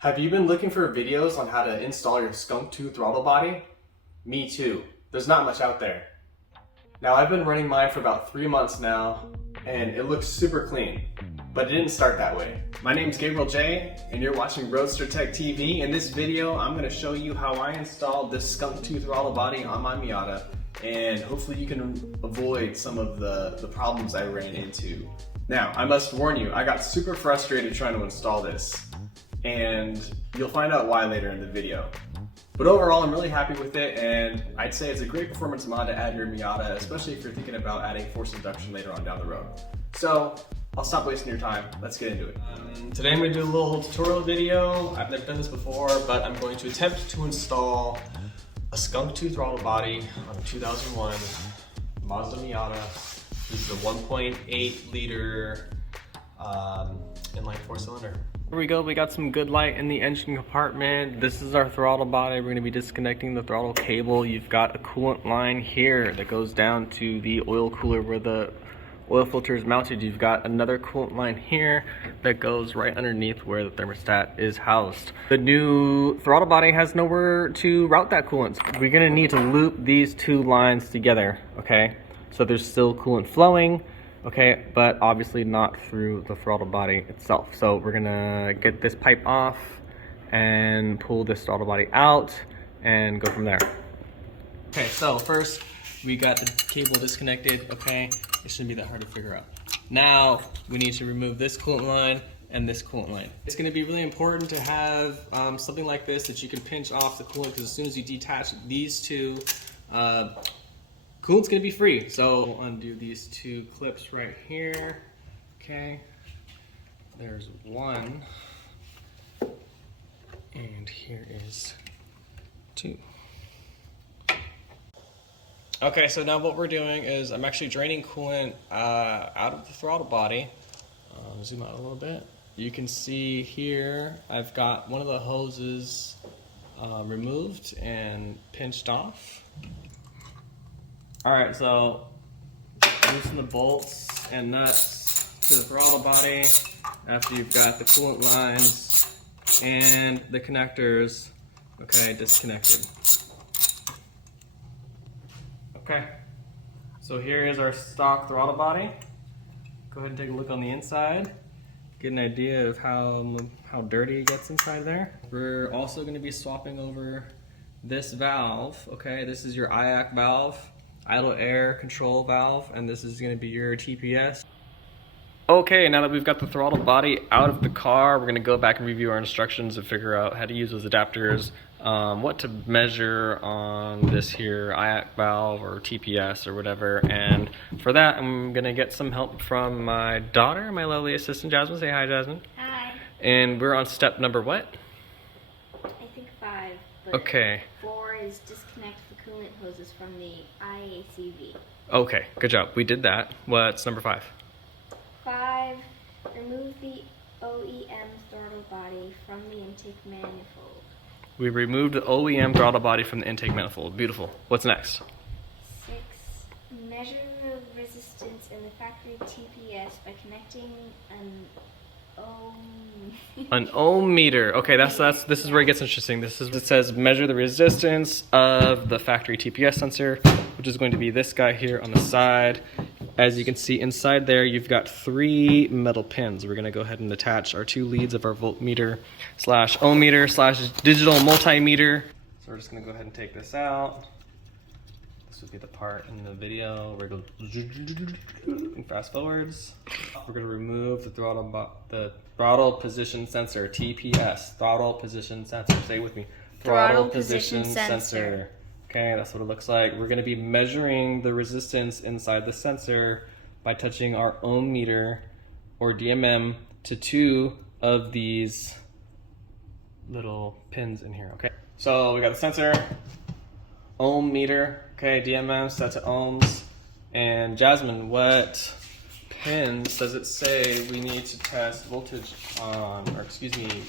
Have you been looking for videos on how to install your Skunk2 throttle body? Me too. There's not much out there. Now I've been running mine for about 3 months now, and it looks super clean, but it didn't start that way. My name's Gabriel J, and you're watching Roadster Tech TV. In this video, I'm gonna show you how I installed this Skunk2 throttle body on my Miata, and hopefully you can avoid some of the problems I ran into. Now, I must warn you, I got super frustrated trying to install this, and you'll find out why later in the video. But overall, I'm really happy with it, and I'd say it's a great performance mod to add to your Miata, especially if you're thinking about adding force induction later on down the road. So, I'll stop wasting your time. Let's get into it. Today I'm going to do a little tutorial video. I've never done this before, but I'm going to attempt to install a Skunk2 throttle body on a 2001 Mazda Miata. This is a 1.8 liter inline 4-cylinder. Here we go, we got some good light in the engine compartment. This is our throttle body. We're going to be disconnecting the throttle cable. You've got a coolant line here that goes down to the oil cooler where the oil filter is mounted. You've got another coolant line here that goes right underneath where the thermostat is housed. The new throttle body has nowhere to route that coolant. We're going to need to loop these two lines together, okay? So there's still coolant flowing, okay, but obviously not through the throttle body itself. So we're gonna get this pipe off and pull this throttle body out and go from there. Okay, so first we got the cable disconnected, okay? It shouldn't be that hard to figure out. Now we need to remove this coolant line and this coolant line. It's gonna be really important to have something like this that you can pinch off the coolant, because as soon as you detach these two, coolant's gonna be free. So we'll undo these two clips right here. Okay, there's one, and here is two. Okay, so now what we're doing is I'm actually draining coolant out of the throttle body. Zoom out a little bit. You can see here I've got one of the hoses removed and pinched off. Alright, so loosen the bolts and nuts to the throttle body after you've got the coolant lines and the connectors, okay, disconnected. Okay, so here is our stock throttle body. Go ahead and take a look on the inside, get an idea of how dirty it gets inside there. We're also going to be swapping over this valve, okay, this is your IAC valve. Idle air control valve, and this is going to be your TPS. Okay, now that we've got the throttle body out of the car, we're going to go back and review our instructions and figure out how to use those adapters, what to measure on this here IAC valve or TPS or whatever. And for that, I'm going to get some help from my daughter, my lovely assistant Jasmine. Say hi, Jasmine. Hi. And we're on step number what? I think 5. But okay. 4 is disconnect the coolant hoses from the IACV. Okay, good job. We did that. What's number 5? 5, remove the OEM throttle body from the intake manifold. We removed the OEM throttle body from the intake manifold. Beautiful. What's next? 6, measure the resistance in the factory TPS by connecting an ohm. An ohm meter. Okay, this is where it gets interesting. It says measure the resistance of the factory TPS sensor, which is going to be this guy here on the side. As you can see inside there, you've got 3 metal pins. We're going to go ahead and attach our 2 leads of our voltmeter slash ohm meter slash digital multimeter. So we're just going to go ahead and take this out. This would be the part in the video where it goes and fast forwards. We're going to remove the throttle position sensor, TPS, throttle position sensor. Say it with me. Throttle position sensor. Okay, that's what it looks like. We're going to be measuring the resistance inside the sensor by touching our ohm meter or DMM to 2 of these little pins in here. Okay, so we got the sensor, ohm meter, okay, DMM set to ohms. And Jasmine, what pins does it say we need to test voltage on, or excuse me,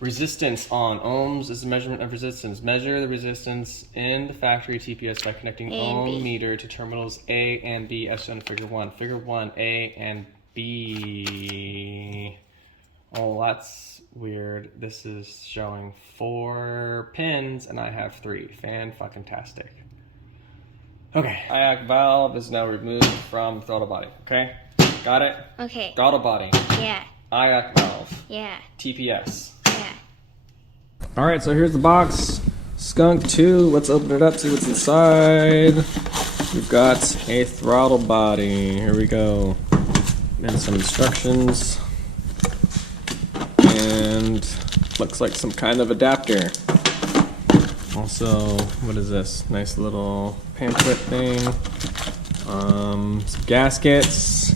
resistance on? Ohms is the measurement of resistance. Measure the resistance in the factory TPS by connecting ohm meter to terminals A and B as shown in figure 1. Figure 1, A and B. Oh, that's weird. This is showing 4 pins and I have 3. Fan-fucking-tastic. Okay. IAC valve is now removed from throttle body. Okay? Got it? Okay. Throttle body. Yeah. IAC valve. Yeah. TPS. Yeah. Alright, so here's the box. Skunk2. Let's open it up, see what's inside. We've got a throttle body. Here we go. And some instructions. And looks like some kind of adapter. Also, what is this? Nice little pamphlet thing. Some gaskets,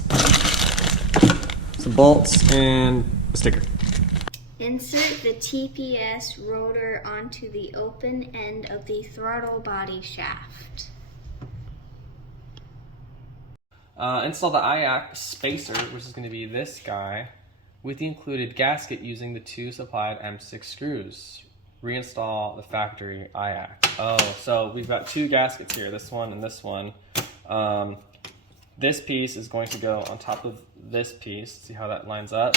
some bolts, and a sticker. Insert the TPS rotor onto the open end of the throttle body shaft. Install the IAC spacer, which is going to be this guy, with the included gasket using the 2 supplied M6 screws. Reinstall the factory IAC. Oh, so we've got 2 gaskets here, this one and this one. This piece is going to go on top of this piece. See how that lines up?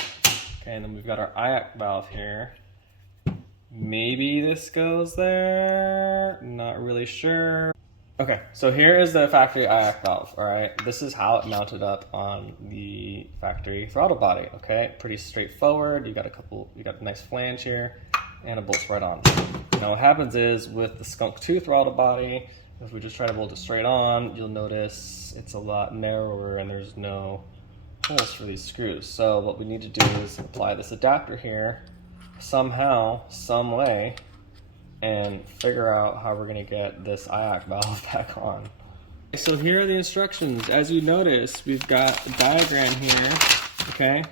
Okay, and then we've got our IAC valve here. Maybe this goes there, not really sure. Okay, so here is the factory IAC valve, all right? This is how it mounted up on the factory throttle body, okay? Pretty straightforward. You got a nice flange here and it bolts right on. Now what happens is with the Skunk2 throttle body, if we just try to bolt it straight on, you'll notice it's a lot narrower and there's no holes for these screws. So what we need to do is apply this adapter here somehow, some way, and figure out how we're going to get this IAC valve back on. So here are the instructions. As you notice, we've got a diagram here, okay?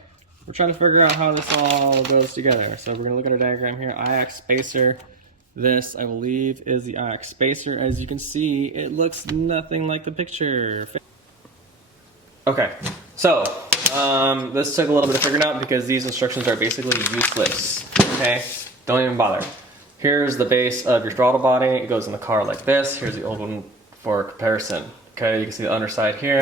We're trying to figure out how this all goes together. So we're going to look at our diagram here, IAC spacer. This, I believe, is the IAC spacer. As you can see, it looks nothing like the picture. Okay, so this took a little bit of figuring out because these instructions are basically useless, okay? Don't even bother. Here's the base of your throttle body. It goes in the car like this. Here's the old one for comparison. Okay, you can see the underside here.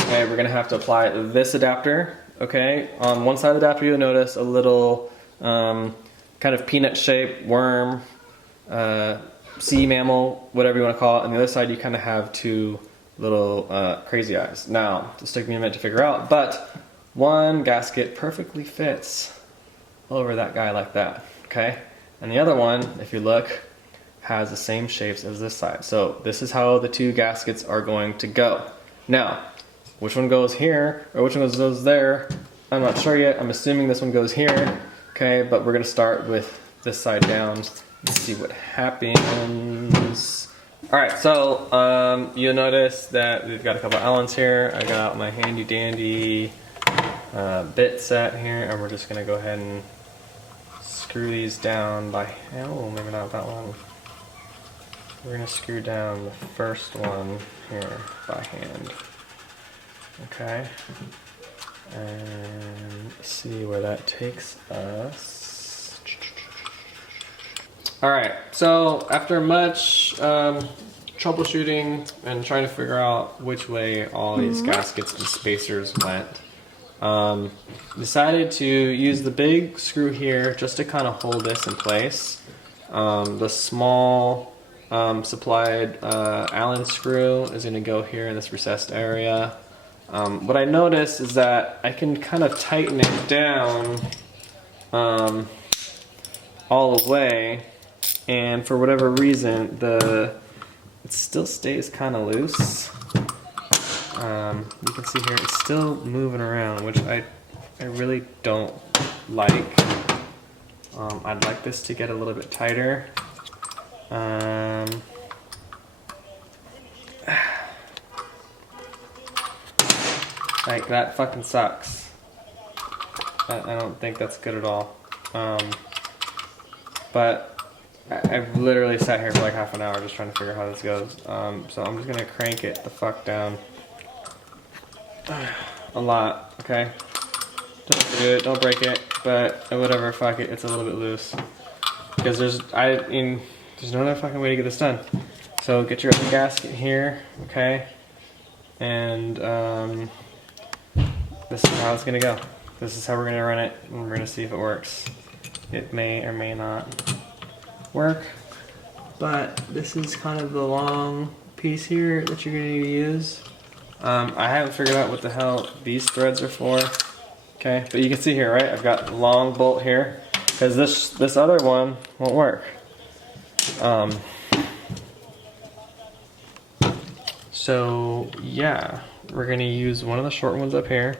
Okay, we're gonna have to apply this adapter. Okay, on one side of the adapter you'll notice a little kind of peanut-shaped worm, sea mammal, whatever you want to call it. On the other side you kind of have 2 little crazy eyes. Now, this took me a minute to figure out, but one gasket perfectly fits over that guy like that. Okay. And the other one, if you look, has the same shapes as this side. So this is how the 2 gaskets are going to go. Now, which one goes here or which one goes there, I'm not sure yet. I'm assuming this one goes here. Okay, but we're gonna start with this side down and see what happens. All right, so you'll notice that we've got a couple Allens here. I got out my handy dandy bit set here, and we're just gonna go ahead and screw these down by hand. Oh, maybe not that one. We're gonna screw down the first one here by hand. Okay. And see where that takes us. Alright, so after much troubleshooting and trying to figure out which way all these gaskets and spacers went, decided to use the big screw here just to kind of hold this in place. The small supplied Allen screw is going to go here in this recessed area. What I noticed is that I can kind of tighten it down all the way, and for whatever reason it still stays kind of loose. You can see here it's still moving around, which I really don't like. I'd like this to get a little bit tighter. Like, that fucking sucks. I don't think that's good at all. But I've literally sat here for like half an hour just trying to figure out how this goes. So I'm just gonna crank it the fuck down. A lot, okay? Don't do it, don't break it, but whatever, fuck it, it's a little bit loose. Because there's no other fucking way to get this done. So get your other gasket here, okay? And this is how it's gonna go. This is how we're gonna run it, and we're gonna see if it works. It may or may not work, but this is kind of the long piece here that you're gonna use. I haven't figured out what the hell these threads are for. Okay, but you can see here, right? I've got long bolt here, because this other one won't work. So yeah, we're gonna use one of the short ones up here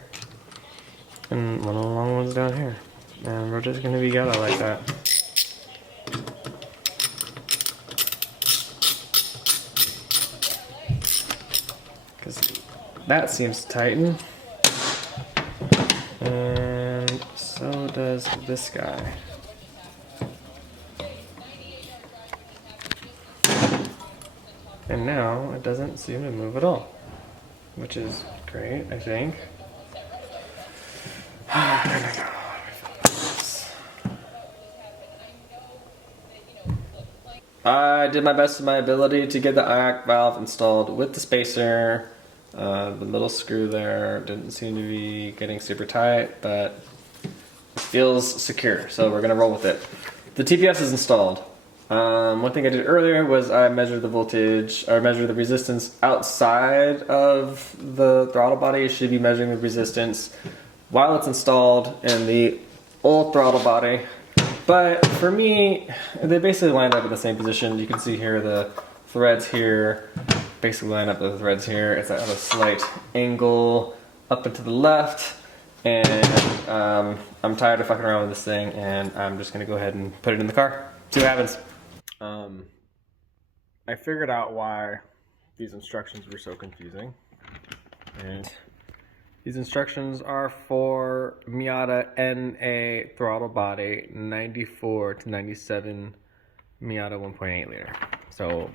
and one of the long ones down here, and we're just gonna be ghetto like that. Because that seems to tighten, and so does this guy. And now it doesn't seem to move at all, which is great, I think. I did my best of my ability to get the IAC valve installed with the spacer. The little screw there didn't seem to be getting super tight, but it feels secure, so we're gonna roll with it. The TPS is installed. One thing I did earlier was I measured the voltage, or measured the resistance outside of the throttle body. You should be measuring the resistance while it's installed in the old throttle body. But for me, they basically lined up in the same position. You can see here the threads here basically line up with the threads here. It's at a slight angle up and to the left. And I'm tired of fucking around with this thing, and I'm just gonna go ahead and put it in the car. See what happens. I figured out why these instructions were so confusing. And these instructions are for Miata NA throttle body 94 to 97 Miata 1.8 liter. So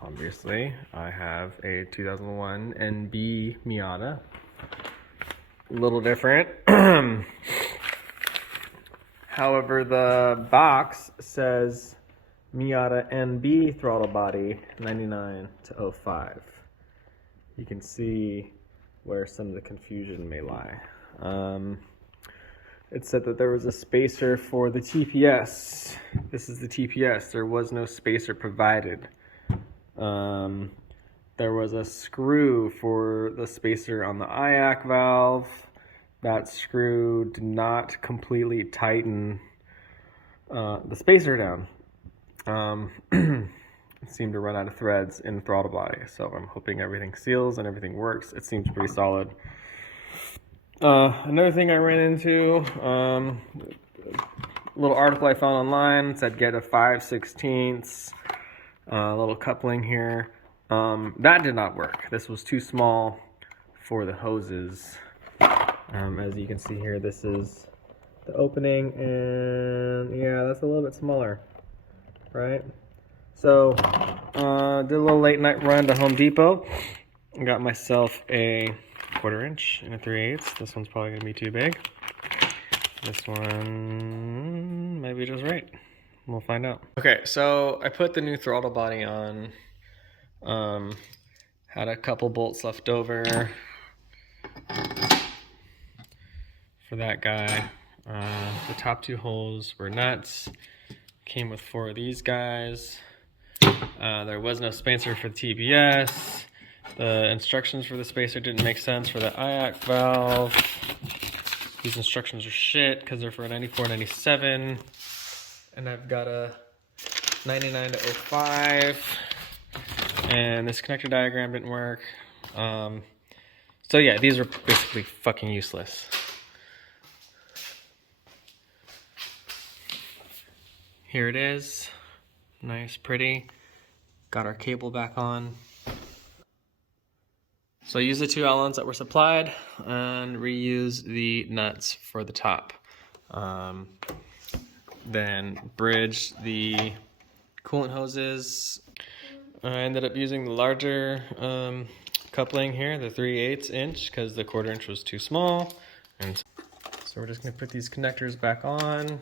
obviously I have a 2001 NB Miata. A little different. However, the box says Miata NB throttle body 99 to 05. You can see where some of the confusion may lie. It said that there was a spacer for the TPS. This is the TPS. There was no spacer provided. There was a screw for the spacer on the IAC valve. That screw did not completely tighten the spacer down. It seemed to run out of threads in the throttle body, so I'm hoping everything seals and everything works. It seems pretty solid. Another thing I ran into, a little article I found online said get a 5/16 little coupling here. That did not work. This was too small for the hoses. As you can see here, this is the opening, and yeah, that's a little bit smaller, right? So, did a little late night run to Home Depot. Got myself a 1/4 inch and a 3/8. This one's probably gonna be too big. This one might be just right. We'll find out. Okay, so I put the new throttle body on. Had a couple bolts left over for that guy. The top 2 holes were nuts. Came with 4 of these guys. There was no spacer for the TPS. The instructions for the spacer didn't make sense for the IAC valve. These instructions are shit because they're for a 94, 97. And I've got a 99 to 05. And this connector diagram didn't work. So yeah, these are basically fucking useless. Here it is. Nice, pretty. Got our cable back on. So I used the 2 Allens that were supplied and reused the nuts for the top. Then bridged the coolant hoses. I ended up using the larger coupling here, the 3/8 inch, because the 1/4 inch was too small. And so we're just gonna put these connectors back on,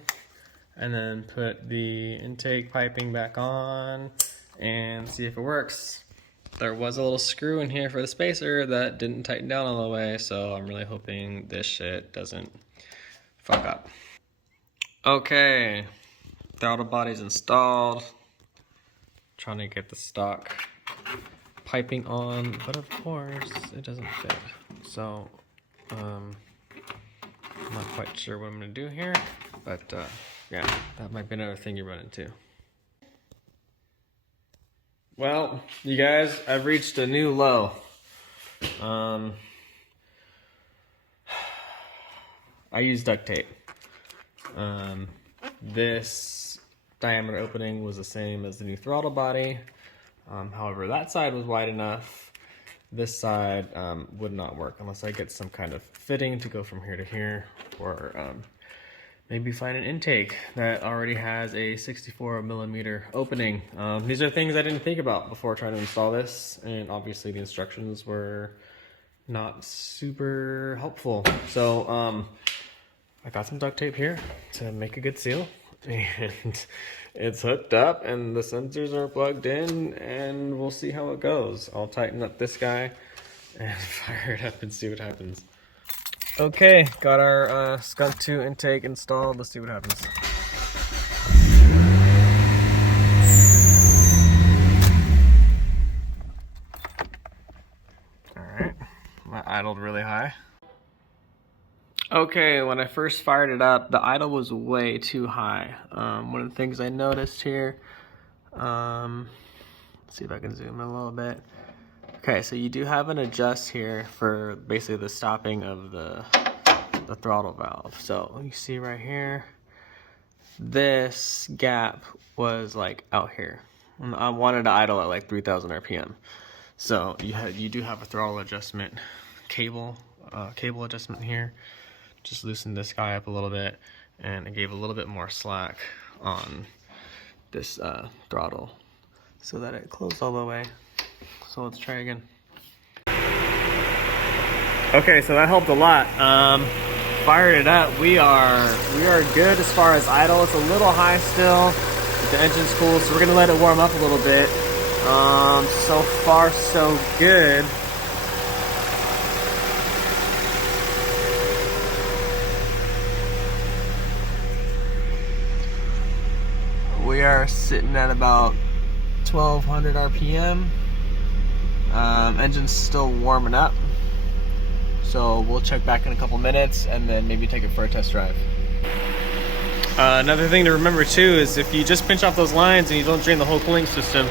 and then put the intake piping back on and see if it works. there was a little screw in here for the spacer that didn't tighten down all the way, so I'm really hoping this shit doesn't fuck up. Okay, throttle body's installed. Trying to get the stock piping on, but of course it doesn't fit. So I'm not quite sure what I'm gonna do here, but yeah, that might be another thing you run into. Well, you guys, I've reached a new low. I use duct tape. This diameter opening was the same as the new throttle body. However, that side was wide enough. This side would not work unless I get some kind of fitting to go from here to here, or maybe find an intake that already has a 64 millimeter opening. These are things I didn't think about before trying to install this, and obviously the instructions were not super helpful. So I got some duct tape here to make a good seal, and it's hooked up and the sensors are plugged in, and we'll see how it goes. I'll tighten up this guy and fire it up and see what happens. Okay, got our Skunk2 intake installed. Let's see what happens. Alright, I idled really high. Okay, when I first fired it up, the idle was way too high. One of the things I noticed here, let's see if I can zoom in a little bit. Okay, so you do have an adjust here for basically the stopping of the throttle valve. So you see right here, this gap was like out here. I wanted to idle at like 3,000 RPM. So you do have a throttle adjustment cable adjustment here. Just loosened this guy up a little bit, and it gave a little bit more slack on this throttle so that it closed all the way. So let's try again. Okay, so that helped a lot. Fired it up. We are good as far as idle. It's a little high still, but the engine's cool, so we're gonna let it warm up a little bit. So far so good. We are sitting at about 1200 RPM. Engine's still warming up. So we'll check back in a couple minutes and then maybe take it for a test drive. Another thing to remember too is if you just pinch off those lines and you don't drain the whole cooling system,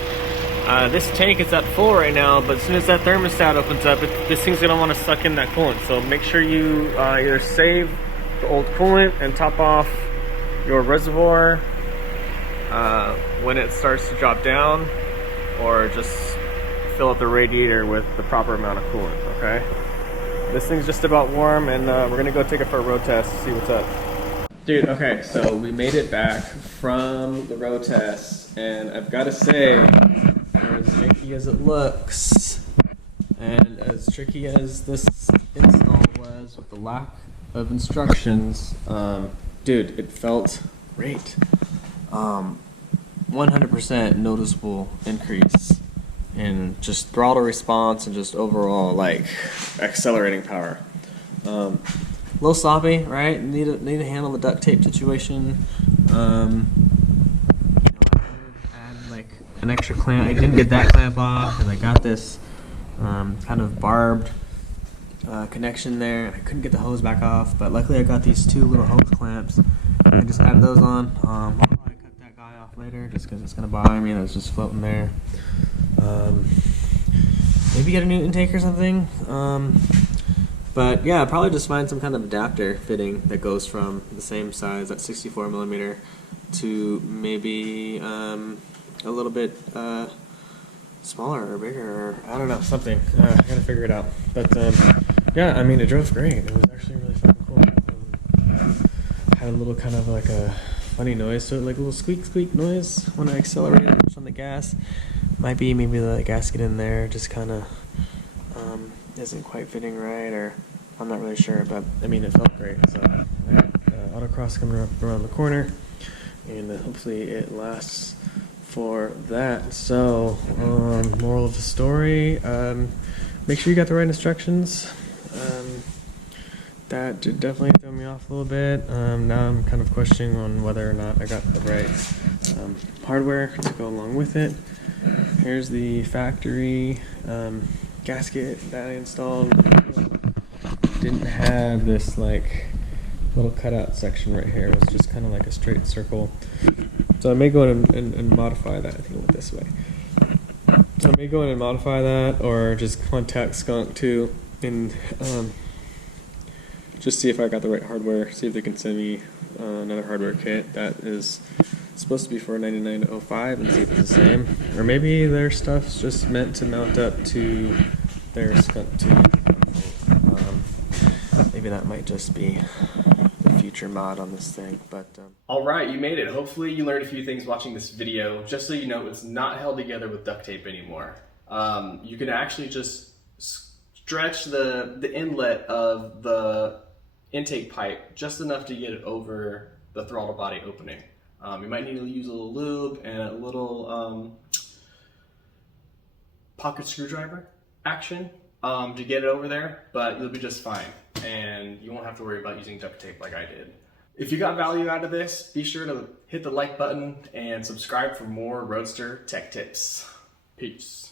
this tank is at full right now, but as soon as that thermostat opens up, this thing's gonna wanna suck in that coolant. So make sure you either save the old coolant and top off your reservoir when it starts to drop down, or just fill up the radiator with the proper amount of coolant, okay? This thing's just about warm, and we're gonna go take it for a road test, see what's up. Dude, okay, so we made it back from the road test, and I've gotta say, as janky as it looks, and as tricky as this install was with the lack of instructions, dude, it felt great. 100% noticeable increase in just throttle response and just overall like accelerating power. A little sloppy, right? Need to handle the duct tape situation. I add like an extra clamp. I didn't get that clamp off, and I got this kind of barbed connection there, and I couldn't get the hose back off. But luckily, I got these two little hose clamps. I just added those on. I'll probably cut that guy off later, just because it's gonna bother me that it's just floating there. Maybe get a new intake or something. But yeah, probably just find some kind of adapter fitting that goes from the same size, that 64 millimeter, to maybe a little bit smaller or bigger, or I don't know, something. I gotta figure it out. But yeah, I mean, it drove great. It was actually really fucking cool. Had a little kind of like a funny noise, so like a little squeak noise when I accelerated on the gas. Might be maybe the gasket in there just kind of isn't quite fitting right, or I'm not really sure, but I mean, it felt great. So I got autocross coming up around the corner, and hopefully it lasts for that. So, moral of the story, make sure you got the right instructions. That did definitely throw me off a little bit. Now I'm kind of questioning on whether or not I got the right hardware to go along with it. Here's the factory gasket that I installed. Didn't have this like little cutout section right here. It was just kind of like a straight circle. So I may go in and modify that. I think it went this way. So I may go in and modify that, or just contact Skunk2 and just see if I got the right hardware. See if they can send me another hardware kit that is supposed to be for $99.05 and see if it's the same. Or maybe their stuff's just meant to mount up to their Skunk2. Maybe that might just be the future mod on this thing, but... Alright, you made it. Hopefully you learned a few things watching this video. Just so you know, it's not held together with duct tape anymore. You can actually just stretch the inlet of the intake pipe just enough to get it over the throttle body opening. You might need to use a little lube and a little pocket screwdriver action to get it over there, but you'll be just fine, and you won't have to worry about using duct tape like I did. If you got value out of this, be sure to hit the like button and subscribe for more Roadster tech tips. Peace.